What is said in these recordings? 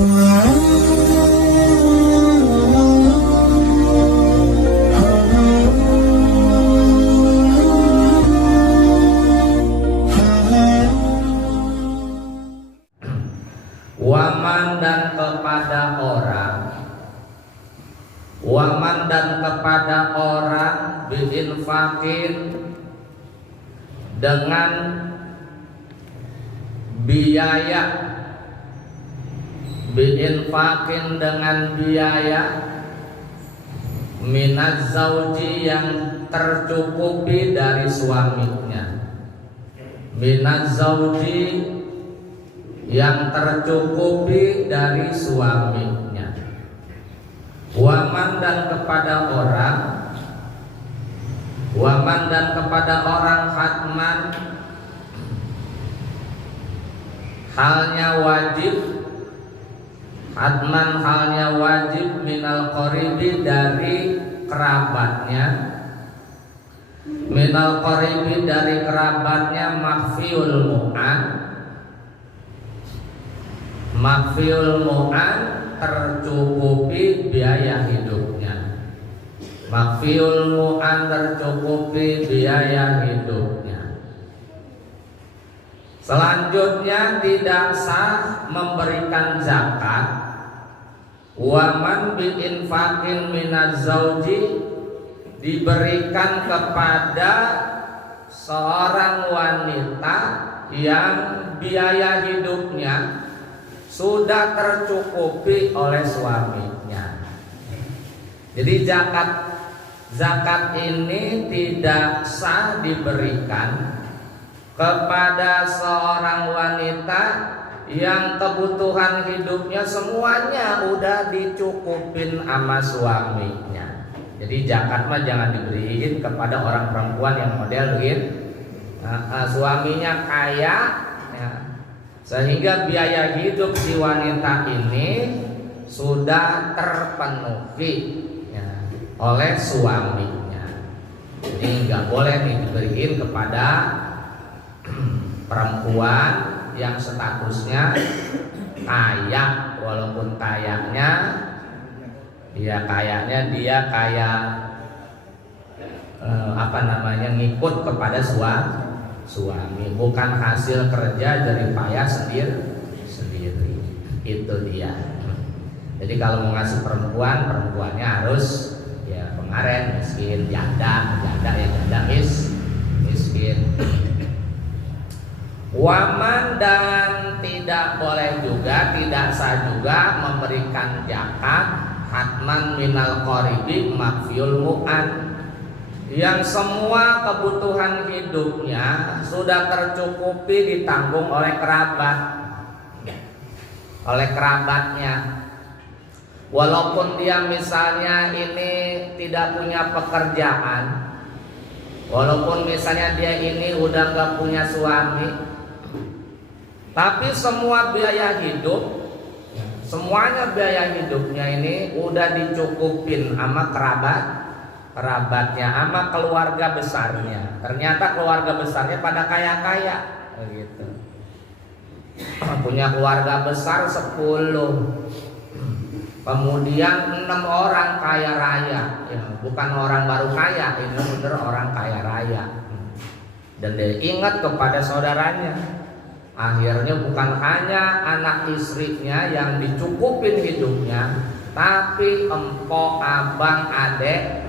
Waman dan kepada orang, waman dan kepada orang biinfakin dengan biaya, biinfakin dengan biaya minaz zauji yang tercukupi dari suaminya, minaz zauji yang tercukupi dari suaminya. Waman dan kepada orang, waman dan kepada orang hatman halnya wajib, hatman halnya wajib minal qaribi dari kerabatnya, minal qaribi dari kerabatnya makhfiul mu'an, makhfiul mu'an tercukupi biaya hidupnya, makhfiul mu'an tercukupi biaya hidupnya. Selanjutnya tidak sah memberikan zakat waman biinfakin minaz zauji diberikan kepada seorang wanita yang biaya hidupnya sudah tercukupi oleh suaminya. Jadi zakat ini tidak sah diberikan kepada seorang wanita yang kebutuhan hidupnya semuanya udah dicukupin sama suaminya. Jadi zakat mah jangan diberiin kepada orang perempuan yang model suaminya kaya ya, sehingga biaya hidup si wanita ini sudah terpenuhi ya, oleh suaminya. Jadi nggak boleh diberiin kepada perempuan yang statusnya kaya, walaupun kayaknya dia kayak ngikut kepada suami, bukan hasil kerja dari payah sendiri. Itu dia. Jadi kalau mau ngasih perempuannya harus ya pengaret, miskin, janda miskin. Waman dan tidak boleh juga, tidak sah juga memberikan zakat hatman minal qaribi makhfiul mu'an yang semua kebutuhan hidupnya sudah tercukupi ditanggung oleh kerabatnya. Walaupun dia misalnya ini tidak punya pekerjaan, walaupun misalnya dia ini udah gak punya suami, tapi semua biaya hidup, semuanya biaya hidupnya ini udah dicukupin sama kerabatnya, sama keluarga besarnya. Ternyata keluarga besarnya pada kaya-kaya gitu. Punya keluarga besar 10, kemudian 6 orang kaya raya ya, bukan orang baru kaya, ini bener orang kaya raya. Dan dia ingat kepada saudaranya. Akhirnya bukan hanya anak istrinya yang dicukupin hidupnya, tapi empok, abang, adek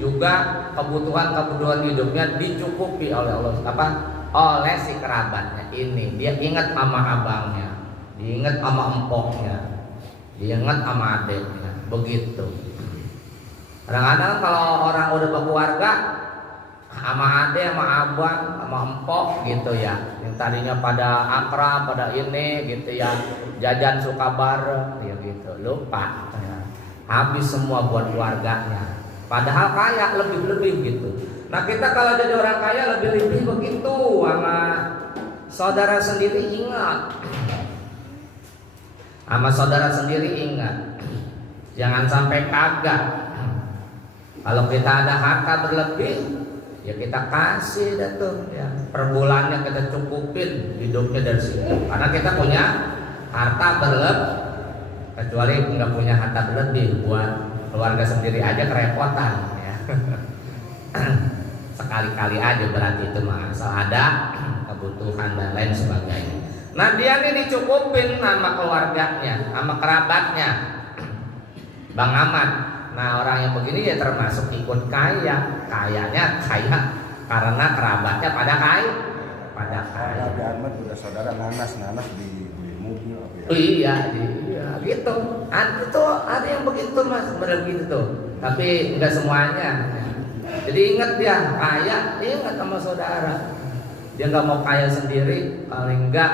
juga kebutuhan hidupnya dicukupi oleh Allah, oleh si kerabatnya ini. Dia ingat sama abangnya, diingat sama empoknya, diingat sama adeknya, begitu. Kadang-kadang kalau orang udah berkeluarga, sama adek, sama abang, sama empok gitu ya, yang tadinya pada akrab, pada ini gitu ya, jajan suka bareng ya gitu, lupa ya. Habis semua buat keluarganya, padahal kaya lebih-lebih gitu. Nah kita kalau jadi orang kaya lebih-lebih begitu sama saudara sendiri, ingat, sama saudara sendiri ingat, jangan sampai kagak. Kalau kita ada harta berlebih, ya kita kasih dah tuh ya, per bulannya kita cukupin hidupnya dari situ, karena kita punya harta kecuali nggak punya harta berlebih buat keluarga sendiri aja kerepotan ya. Sekali-kali aja berarti itu mah, asal ada kebutuhan dan lain sebagainya. Nah dia ini dicukupin sama keluarganya, sama kerabatnya, Bang Ahmad. Nah orang yang begini ya termasuk ikut kaya, kayanya kaya karena kerabatnya pada kaya. Nabi Ahmad udah saudara nanas di mobil apa ya? Iya gitu. Ada yang begitu mas, begitu tuh. Tapi enggak semuanya. Jadi ingat dia kaya, ingat sama saudara. Dia nggak mau kaya sendiri, paling enggak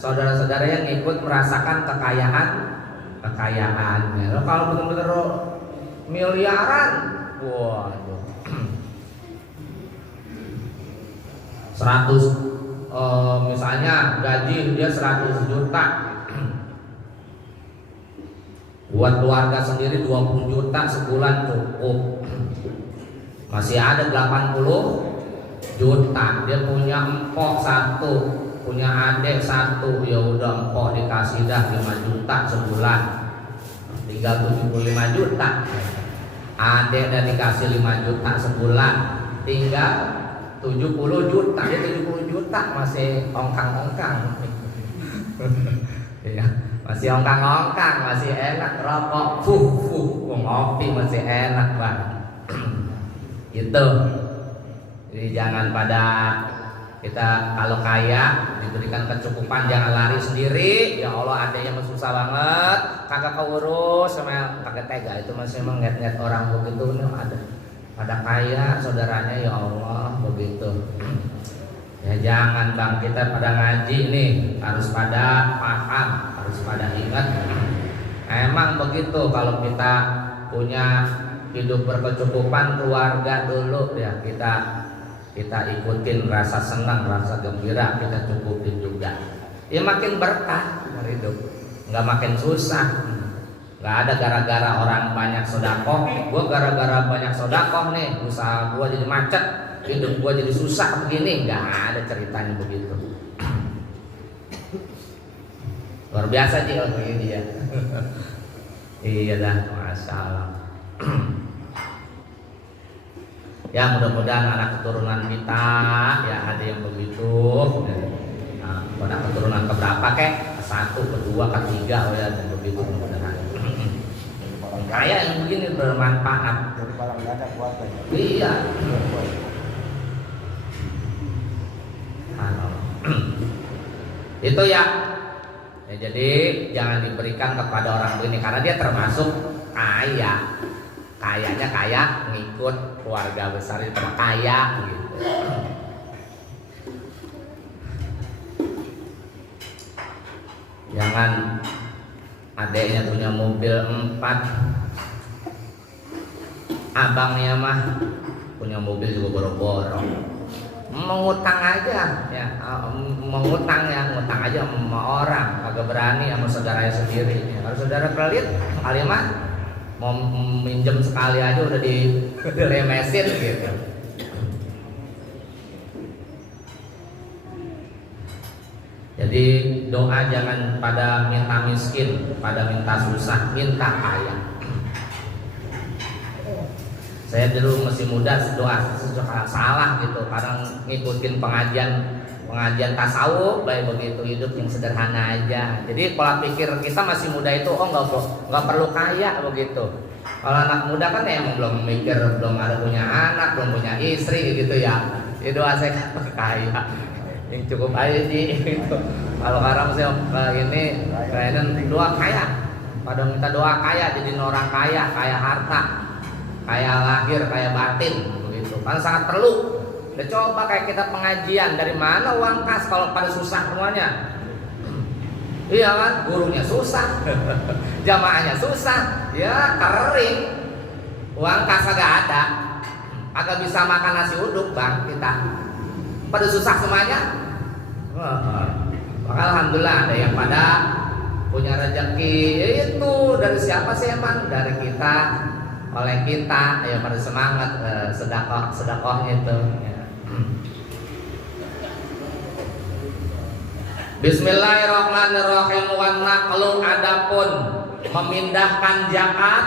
saudara-saudara yang ikut merasakan kekayaannya. Loh, kalau benar-benar miliaran, waduh, 100 misalnya gaji dia 100 juta, buat keluarga sendiri 20 juta sebulan cukup. Masih ada 80 juta. Dia punya empok 1, punya adik 1, ya udah empok dikasih dah 5 juta sebulan, tinggal 75 juta. Adik dan dikasih 5 juta sebulan, tinggal 70 juta. Dia 70 juta masih ongkang-ongkang. Ya, masih ongkang-ongkang, masih enak rokok, ngopi masih enak banget. Gitu. Jadi jangan pada kita kalau kaya diberikan kecukupan jangan lari sendiri. Ya Allah adanya susah banget, kagak keurus sama kagak tega. Itu masih menget-nget orang begitu nih ada kaya saudaranya ya Allah begitu. Ya jangan bang, kita pada ngaji nih harus pada paham, harus pada ingat. Emang begitu kalau kita punya hidup berkecukupan keluarga dulu ya kita ikutin rasa senang, rasa gembira kita cukupin juga. Ya makin berkah hidup, nggak makin susah. Nggak ada gara-gara orang banyak sodakoh, gue gara-gara banyak sodakoh nih usaha gue jadi macet, hidup gue jadi susah begini. Nggak ada ceritanya begitu. Luar biasa sih kalau begini ya. Iya dah, masya Allah. Ya mudah-mudahan anak keturunan kita ya ada yang begitu. Nah, anak keturunan keberapa kek? 1, kedua, ketiga, oh ya dan begitu mudah-mudahan. Kaya yang begini bermanfaat. Dari barang ada keluarganya. Iya. Itu ya. Jadi jangan diberikan kepada orang begini karena dia termasuk kaya. Kayanya kaya ngikut keluarga besar itu kaya gitu. Jangan adeknya punya mobil 4, abangnya mah punya mobil juga boro-boro. Mengutang aja ya, ngutang aja sama orang, kagak berani sama saudaranya sendiri. Kalau saudara pelit, alimah mau minjem sekali aja udah diremesin gitu. Jadi doa jangan pada minta miskin, pada minta susah, minta kaya. Saya dulu masih muda doa salah gitu, kadang ngikutin pengajian tasawuf, baik begitu hidup yang sederhana aja. Jadi pola pikir kita masih muda itu nggak perlu kaya begitu. Kalau anak muda kan emang belum mikir, belum ada punya anak, belum punya istri gitu ya. Jadi doa saya kaya, yang cukup aja sih. Gitu. Kalau sekarang saya ini kayaknya doa kaya, pada minta doa kaya, jadi orang kaya, kaya harta, kaya lahir, kaya batin begitu. Karena sangat perlu. Udah coba kayak kita pengajian, dari mana uang kas kalau pada susah semuanya? Iya kan, gurunya susah, jamaahnya susah, ya kering, uang kas agak ada, agak bisa makan nasi uduk bang kita. Pada susah semuanya. Maka alhamdulillah ada yang pada punya rezeki. Itu dari siapa sih emang? Dari kita, oleh kita, ya pada semangat sedekahnya itu. Bismillahirrahmanirrahim. Wa naqlu adapun memindahkan zakat.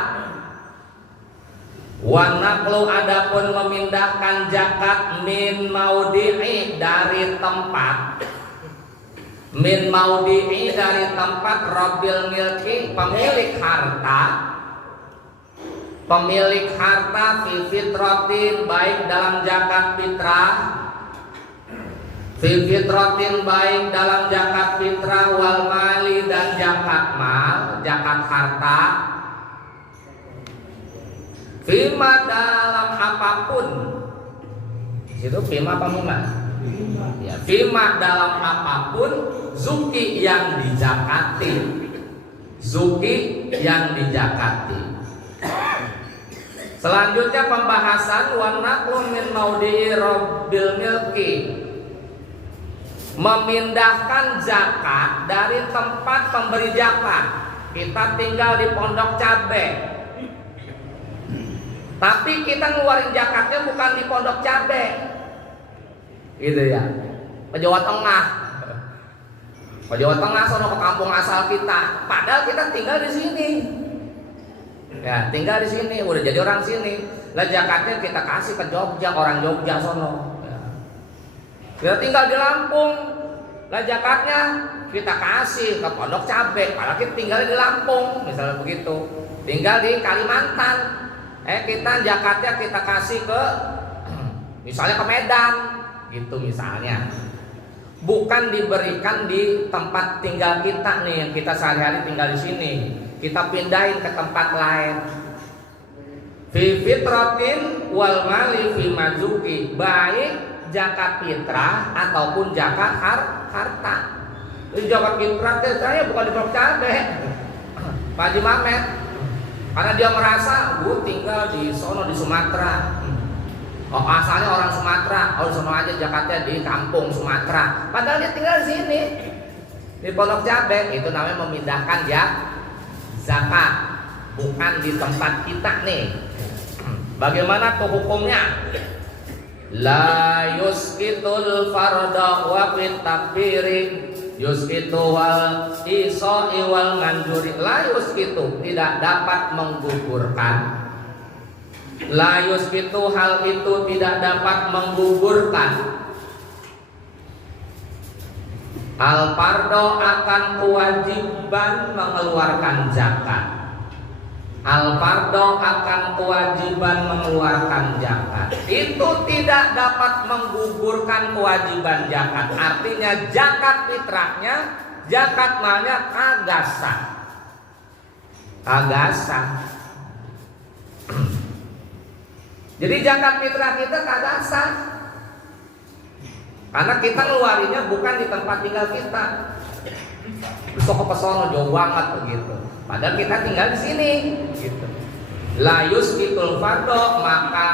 Wa naqlu adapun memindahkan zakat min maudi'i dari tempat, min maudi'i dari tempat rabbil milki pemilik harta, pemilik harta fi fitratin baik dalam zakat fitrah, fi fitratin baik dalam zakat fitrah wal mali dan zakat mal, zakat harta. Fima dalam apapun. Di situ fima apa muma? Ya, fima dalam apapun zuki yang dijakati. Zuki yang dijakati. Selanjutnya pembahasan wa naqlu min maudi rabbil milki. Memindahkan zakat dari tempat pemberi zakat. Kita tinggal di Pondok Cabe, tapi kita ngeluarin zakatnya bukan di Pondok Cabe, gitu ya, ke Jawa Tengah, sono ke kampung asal kita. Padahal kita tinggal di sini, ya tinggal di sini, udah jadi orang sini. Lah zakatnya kita kasih ke Jogja, orang Jogja sono. Ya. Kita tinggal di Lampung, lah zakatnya kita kasih ke Pondok Cabe, padahal kita tinggal di Lampung, misalnya begitu. Tinggal di Kalimantan. Kita zakatnya kita kasih ke misalnya ke Medan gitu misalnya, bukan diberikan di tempat tinggal kita nih yang kita sehari-hari tinggal di sini, kita pindahin ke tempat lain. Fi fitratin wal mali fi mazuki, baik zakat fitrah ataupun zakat harta. Ini zakat fitrah saya bukan di Pondok Cabe, Pak Haji Mamet. Karena dia merasa gue tinggal di sono di Sumatera. Oh, asalnya orang Sumatera, oh sono aja zakatnya di kampung Sumatera. Padahal dia tinggal di sini di Pondok Cabe. Itu namanya memindahkan zakat, bukan di tempat kita nih. Bagaimana tuh hukumnya? La yuskitul farda wa fit takbiri yuskitu wal isoi wal manjuri. La yuskitu tidak dapat menggugurkan. La yuskitu hal itu tidak dapat menggugurkan. Al fardo akan kewajiban mengeluarkan zakat. Al fardo akan kewajiban mengeluarkan zakat. Itu tidak dapat menggugurkan kewajiban zakat. Artinya zakat fitrahnya, zakat malnya kagak sah. Kagak sah. Jadi zakat fitrah kita kagak sah. Karena kita ngeluarinnya bukan di tempat tinggal kita. Besok ke pesono jauh banget begitu. Padahal kita tinggal di sini. Gitu. La yuskitul fardo, maka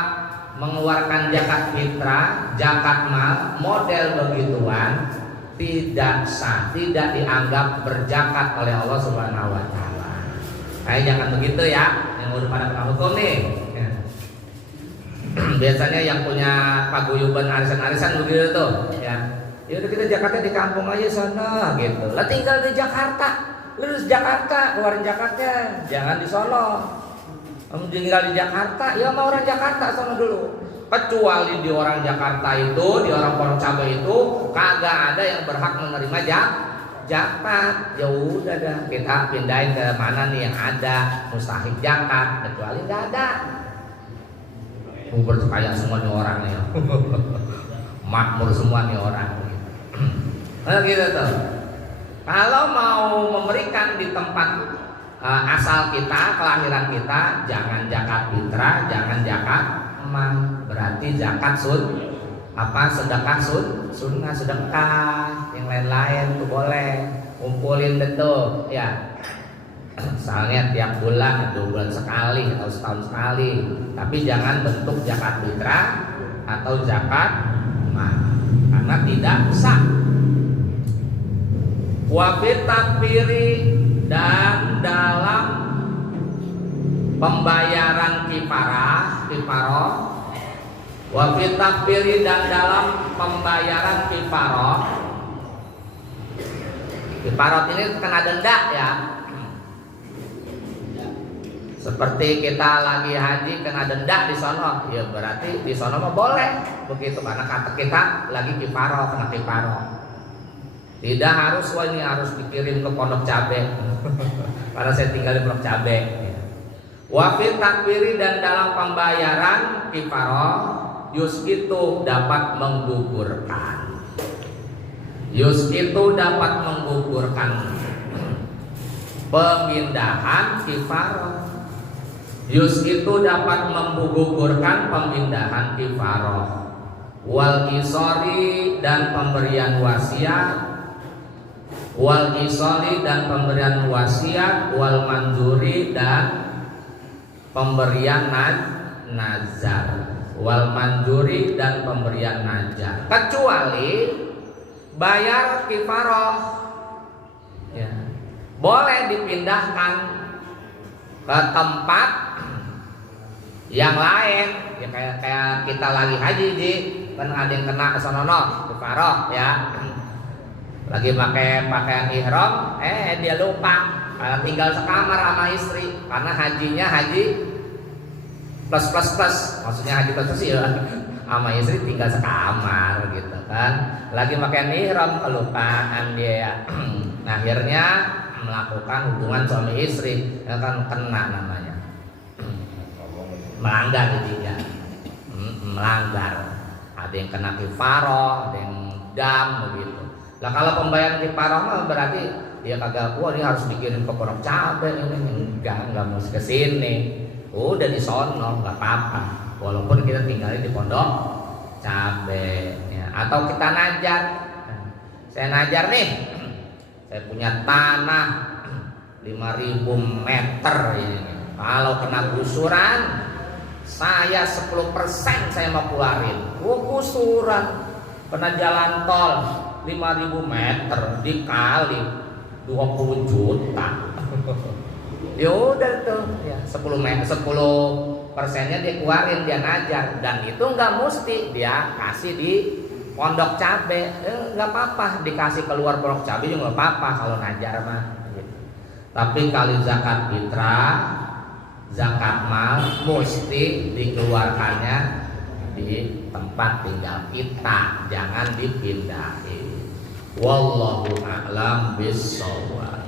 mengeluarkan zakat fitrah, zakat mal, model begituan tidak sah, tidak dianggap berzakat oleh Allah Subhanahu Wa Taala. Jangan begitu ya, yang udah pada kena hukum nih. Ya. Biasanya yang punya paguyuban arisan-arisan begitu tuh, ya. Ya udah kita zakatnya di kampung aja sana, gitu. Lah tinggal di Jakarta. Lulus Jakarta, keluarin zakatnya, jangan di Solo. Kamu tinggal di Jakarta, ya sama orang Jakarta sana dulu. Kecuali di orang Jakarta itu, di orang Pondok Cabe itu, kagak ada yang berhak menerima zakat. Ya udah dah, kita pindahin ke mana nih yang ada mustahik zakat, kecuali nggak ada. Berkaya semua nih orang nih, makmur semua nih orang. Nah gitu tuh. Kalau mau memberikan di tempat asal kita, kelahiran kita, jangan zakat fitrah, jangan zakat mal. Berarti zakat sedekah sunnah, sedekah, yang lain-lain tuh boleh. Kumpulin itu, ya. Misalnya tiap bulan, 2 bulan sekali atau setahun sekali. Tapi jangan bentuk zakat fitrah atau zakat mal, karena tidak sah. Wafit takbiri, dan dalam pembayaran kifaroh. Wafit takbiri, dan dalam pembayaran kifaroh. Kifaroh ini kena denda ya. Seperti kita lagi haji kena denda di sono, ya berarti di sono mah boleh begitu, karena kata kita lagi kifaroh, kena kifaroh. Tidak harus, wah ini harus dikirim ke Pondok Cabe karena saya tinggal di Pondok Cabe. Wafil takbiri, dan dalam pembayaran kifaroh yus itu dapat menggugurkan. Yus itu dapat menggugurkan pemindahan kifaroh. Yus itu dapat menggugurkan pemindahan kifaroh. Wal isori, dan pemberian wasiat. Wal isori, dan pemberian wasiat. Wal manzuri, dan pemberian nazar. Wal manzuri, dan pemberian nazar. Kecuali bayar kifaroh, ya, boleh dipindahkan ke tempat yang lain, ya kayak kita lagi haji ji, kan ada yang kena kesonono kifaroh, ya, lagi pakai pakaian ihram, dia lupa, tinggal sekamar sama istri, karena hajinya haji plus, maksudnya haji plus ya, sama istri tinggal sekamar gitu kan, lagi pakaian ihram, kelupaan dia, akhirnya melakukan hubungan suami istri, ya kan kena namanya melanggar jadinya, melanggar. Ada yang kena kifaroh, ada yang dam begitu. Lah kalau pembayaran kifaroh mah berarti dia kagak, wah ini harus dikirim ke Pondok Cabe, ini enggak mesti ke sini. Udah di sono enggak apa-apa. Walaupun kita tinggalnya di Pondok Cabe, ya. Atau kita najar. Saya najar nih. Saya punya tanah 5.000 meter ini. Kalau kena gusuran, saya 10% saya mau keluarin. Gusuran kena jalan tol 5.000 meter dikali 20 juta. Ya udah tuh, ya 10%-nya dia keluarin, dia najar, dan itu nggak mesti dia kasih di Pondok Cabe, nggak apa-apa dikasih keluar Pondok Cabe juga nggak apa-apa kalau najar mah. Tapi kalau zakat fitrah, zakat mal mesti dikeluarkannya di tempat tinggal kita, jangan dipindahin. Wallahu a'lam bishawab.